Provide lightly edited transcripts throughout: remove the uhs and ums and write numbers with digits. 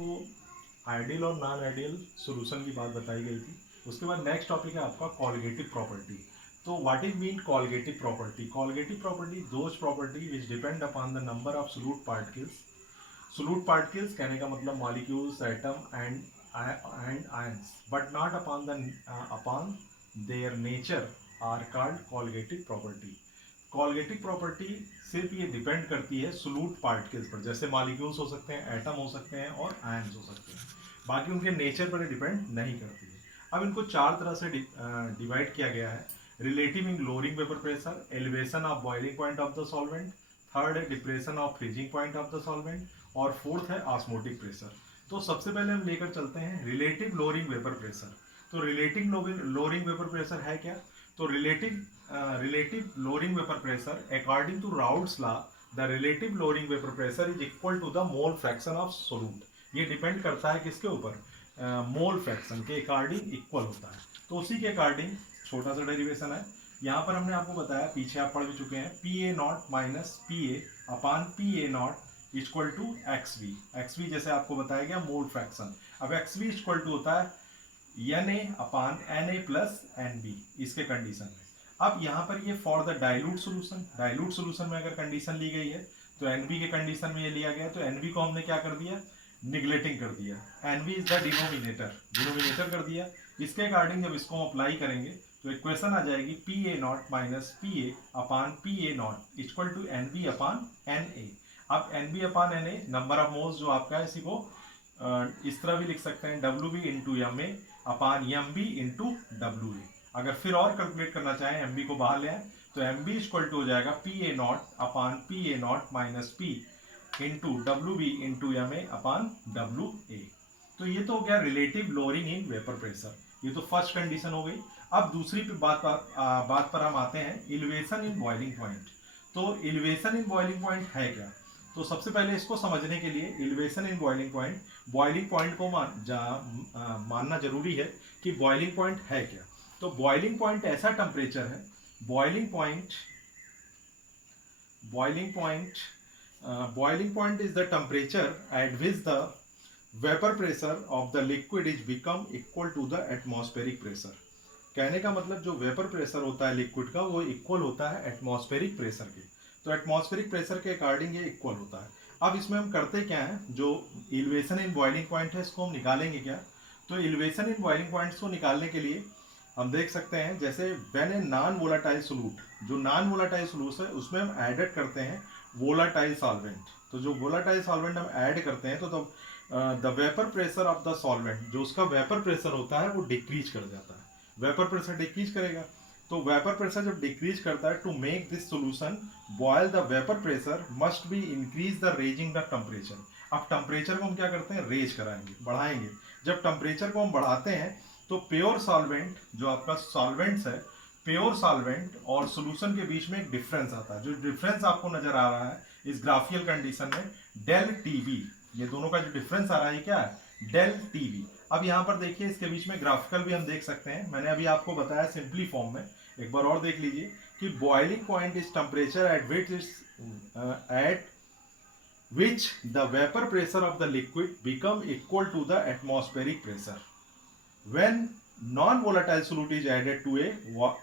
आपको आइडियल और non ideal solution की बात बताई गई थी। उसके बाद नेक्स्ट टॉपिक है आपका कॉलिगेटिव प्रॉपर्टी। तो what is mean colligative property? Colligative property those property which depend upon the number of solute particles. Solute particles कहने का मतलब molecules, atom and ions, but not upon their nature are called colligative property. Colligative property सिर्फ ये depend करती है solute particles पर, जैसे molecules हो सकते हैं, एटम हो सकते हैं और आयंस हो सकते हैं। बाकी उनके नेचर पर डिपेंड नहीं करती है। अब इनको चार तरह से डिवाइड किया गया है। Relative in lowering vapour pressure, elevation of boiling point of the solvent, third है depression of freezing point of the solvent, और फोर्थ है ऑस्मोटिक प्रेशर। तो सबसे पहले हम लेकर चलते हैं रिलेटिव लोअरिंग वेपर प्रेशर। तो रिलेटिव लोअरिंग वेपर प्रेशर है क्या? तो relative lowering vapour pressure according to Raoult's law, the relative lowering vapour pressure is equal to the mole fraction of solute. ये डिपेंड करता है किसके ऊपर? मोल फ्रैक्शन के अकॉर्डिंग इक्वल होता है। तो उसी के अकॉर्डिंग छोटा सा डेरिवेशन है। यहाँ पर हमने आपको बताया, पीछे आप पढ़ भी चुके हैं, P A not minus P A upon P A not equal to X V. X V जैसे आपको बताया गया मोल फ्रैक्शन। अब एक्स वी इक्वल टू होता है N A upon N A plus N B, इसके कंडीशन में। अब यहाँ पर ये for the dilute solution, dilute solution में अगर कंडीशन ली गई है तो एन बी के कंडीशन में ये लिया गया, तो एन बी को हमने क्या कर दिया? निगलेक्टिंग कर दिया। N B is the denominator, denominator कर दिया। इसके अकॉर्डिंग जब इसको अप्लाई करेंगे तो इक्वेशन आ जाएगी P A not minus P A upon P A not equal to N B upon N A. अब N B upon N A number of moles जो आपका है, इसी को इस तरह भी लिख सकते हैं, W B into M A upon M B into W A. अगर फिर और कैलकुलेट करना चाहें, एम बी को बाहर ले आए, तो एम बी इक्वल टू हो जाएगा P A not upon P A not minus P into W B into M A upon W A. तो ये तो हो गया relative lowering in vapour pressure, ये तो फर्स्ट कंडीशन हो गई। अब दूसरी बात पर हम आते हैं, इलिवेशन इन बॉइलिंग पॉइंट। तो इलिवेशन इन बॉइलिंग पॉइंट है क्या? तो सबसे पहले इसको समझने के लिए इलिवेशन इन बॉइलिंग पॉइंट को मानना जरूरी है कि बॉइलिंग पॉइंट है क्या। तो बॉइलिंग पॉइंट ऐसा टेम्परेचर है, boiling point is the temperature at which the vapour pressure of the liquid is become equal to the atmospheric pressure. कहने का मतलब जो वेपर प्रेशर होता है लिक्विड का, वो इक्वल होता है एटमॉस्फेरिक प्रेशर के। तो एटमॉस्फेरिक प्रेशर के अकॉर्डिंग ये इक्वल होता है। अब इसमें हम करते क्या है, जो इलिवेशन इन बॉइलिंग पॉइंट है इसको हम निकालेंगे क्या? तो इलिवेशन इन बॉइलिंग पॉइंट्स को निकालने के लिए हम देख सकते हैं, जैसे when a non volatile solute, जो नॉन वोलाटाइल सोल्यूट है उसमें हम एडेड करते हैं वोलाटाइल सॉल्वेंट। तो जो वोलाटाइल सॉल्वेंट हम ऐड करते हैं, तो the vapour pressure of the solvent, जो उसका वेपर प्रेशर होता है वो डिक्रीज कर जाता है। वेपर प्रेशर डिक्रीज करेगा, तो वेपर प्रेशर जब डिक्रीज करता है, to make this solution boil the vapour pressure must be increase the raising the temperature. अब टेम्परेचर को हम क्या करते हैं? रेज कराएंगे, बढ़ाएंगे। जब टेम्परेचर को हम बढ़ाते हैं तो प्योर सॉल्वेंट, जो आपका सॉल्वेंट्स है, प्योर सॉल्वेंट और सोल्यूशन के बीच में एक डिफरेंस आता है। जो डिफरेंस आपको नजर आ रहा है इस ग्राफियल कंडीशन में, डेल टीवी, ये दोनों का जो डिफरेंस आ रहा है क्या है? Del TV. अब यहाँ पर देखिए, इसके बीच में ग्राफिकल भी हम देख सकते हैं, मैंने अभी आपको बताया सिंपली फॉर्म में, एक बार और देख लीजिए कि boiling point is temperature at which the vapor pressure of the liquid become equal to the atmospheric pressure. When non-volatile solute is added to a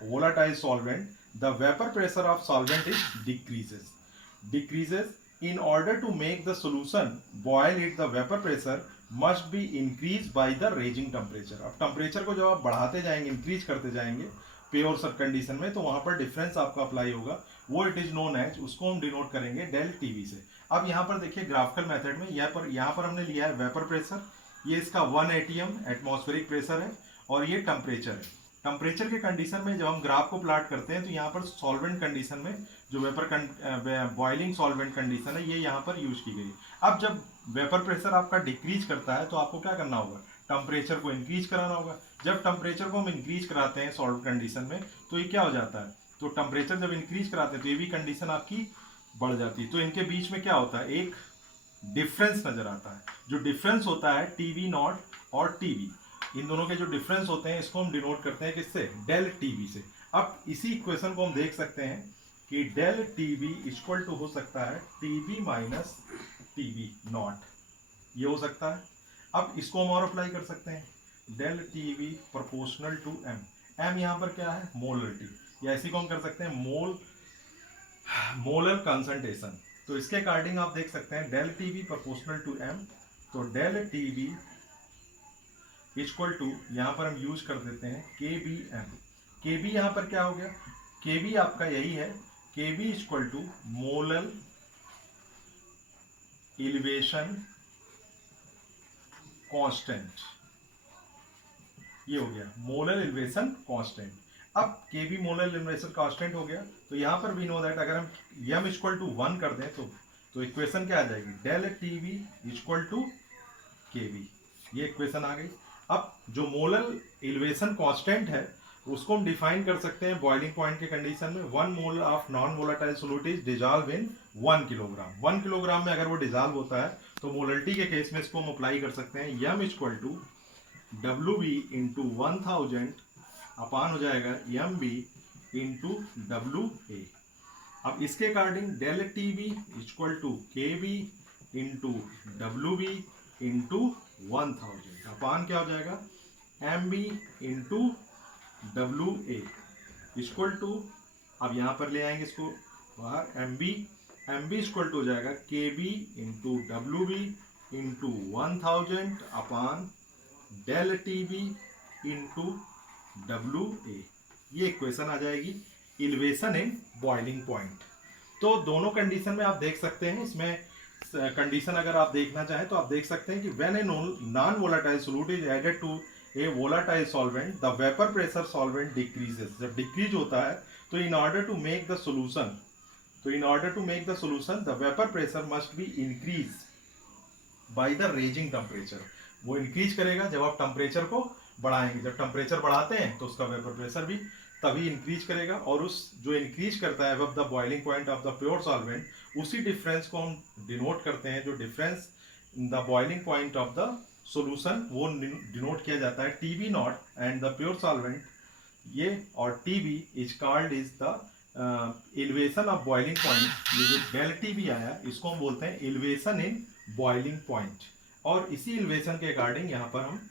volatile solvent, the vapor pressure of solvent is decreases. In order to make the solution boil it, the vapor pressure must be increased by the raising temperature. अब temperature को जब आप बढ़ाते जाएंगे, increase करते जाएंगे pure सब condition में, तो वहां पर डिफरेंस आपका अप्लाई होगा, वो इट इज नोन एज, उसको हम डिनोट करेंगे डेल टीवी से। अब यहाँ पर देखिए ग्राफिकल मेथड में, यहाँ पर हमने लिया है वेपर प्रेशर, ये इसका 1 एटीएम एटमॉस्फेरिक प्रेशर है, और ये टेम्परेचर है। टेम्परेचर के कंडीशन में जब हम ग्राफ को प्लाट करते हैं, तो यहाँ पर सॉल्वेंट कंडीशन में जो वेपर बॉइलिंग सॉल्वेंट कंडीशन है, ये यहाँ पर यूज की गई। अब जब वेपर प्रेशर आपका डिक्रीज करता है, तो आपको क्या करना होगा? टेम्परेचर को इंक्रीज कराना होगा। जब टेम्परेचर को हम इंक्रीज कराते हैं सॉल्वेंट कंडीशन में, तो ये क्या हो जाता है? तो टेम्परेचर जब इंक्रीज कराते हैं तो ये भी कंडीशन आपकी बढ़ जाती है। तो इनके बीच में क्या होता है? एक डिफरेंस नजर आता है। जो डिफरेंस होता है टीवी नॉट और टीवी, इन दोनों के जो डिफरेंस होते हैं, इसको हम डिनोट करते हैं किससे? डेल टीवी से। अब इसी इक्वेशन को हम देख सकते हैं कि डेल टीवी इक्वल टू हो सकता है टीवी माइनस टीवी नॉट, ये हो सकता है। अब इसको हम और अप्लाई कर सकते हैं, del T V proportional to M. M यहाँ पर क्या है, मोलरिटी, या इसी को हम कर सकते हैं मोलर कंसंट्रेशन। तो इसके अकॉर्डिंग आप देख सकते हैं del T V proportional to M, तो del T V equal to, यहाँ पर हम यूज कर देते हैं के बी एम। के बी यहाँ पर क्या हो गया, के बी आपका यही है, K B equal to molar elevation constant, ये हो गया मोलर एलिवेशन कांस्टेंट। अब के बी मोलर एलिवेशन कांस्टेंट हो गया, तो यहां पर वी नो दैट अगर हम m इक्वल टू 1 कर दें तो इक्वेशन क्या आ जाएगी, del T V equal to K V, ये इक्वेशन आ गई। अब जो मोलर एलिवेशन कांस्टेंट है उसको हम डिफाइन कर सकते हैं बॉइलिंग पॉइंट के कंडीशन में, 1 mole of non volatile solute is dissolve in 1 kilogram. 1 kilogram में अगर वो डिसॉल्व होता है तो मोलरिटी के केस में इसको हम अप्लाई कर सकते हैं, m equal to W B into 1000 upon हो जाएगा M B into W A. अब इसके according del T B equal to K B into W B into 1000 upon क्या हो जाएगा, M B into W A equal to, अब यहाँ पर ले आएंगे इसको बाहर, एम बी इक्वल टू हो जाएगा K B into W B into 1000 upon del T B into W A, ये इक्वेशन आ जाएगी इलिवेशन इन बॉइलिंग पॉइंट। तो दोनों कंडीशन में आप देख सकते हैं, इसमें कंडीशन अगर आप देखना चाहें तो आप देख सकते हैं कि when a non volatile solute is added to a volatile solvent the vapour pressure solvent decreases. जब डिक्रीज होता है तो in order to make the solution the vapour pressure must be increase by the raising temperature. वो increase करेगा जब आप temperature को बढ़ाएंगे, जब टेम्परेचर बढ़ाते हैं तो उसका वेपर प्रेशर भी तभी इंक्रीज करेगा, और उस जो इंक्रीज करता है अब the boiling point of the pure solvent, उसी डिफरेंस को हम डिनोट करते हैं, जो difference in the boiling point of the solution वो डिनोट किया जाता है T B naught, and the pure solvent ये, और T B is called is the elevation of boiling point. ये जो डेल टी बी आया इसको हम बोलते हैं एलिवेशन इन बॉइलिंग पॉइंट, और इसी एलिवेशन के अकॉर्डिंग यहाँ पर हम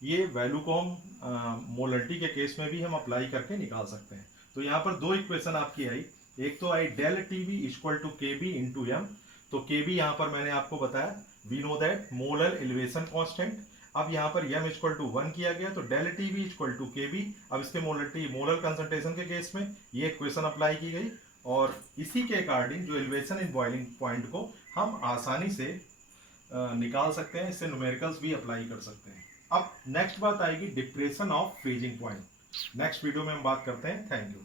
ये वैल्यू को हम मोलरिटी के केस में भी हम अप्लाई करके निकाल सकते हैं। तो यहाँ पर दो इक्वेशन आपकी आई, एक तो आई del T B equal to K B into M, तो के बी यहाँ पर मैंने आपको बताया, we know that molar elevation constant. अब यहाँ पर m इक्वल टू 1 किया गया तो del T B equal to K B. अब इसके मोलर कंसंट्रेशन के केस में ये इक्वेशन अप्लाई की गई, और इसी के अकॉर्डिंग जो एलिवेशन इन बॉइलिंग पॉइंट को हम आसानी से निकाल सकते हैं, इससे न्यूमेरिकल्स भी अप्लाई कर सकते हैं। अब नेक्स्ट बात आएगी depression of freezing point, next video में हम बात करते हैं। Thank you.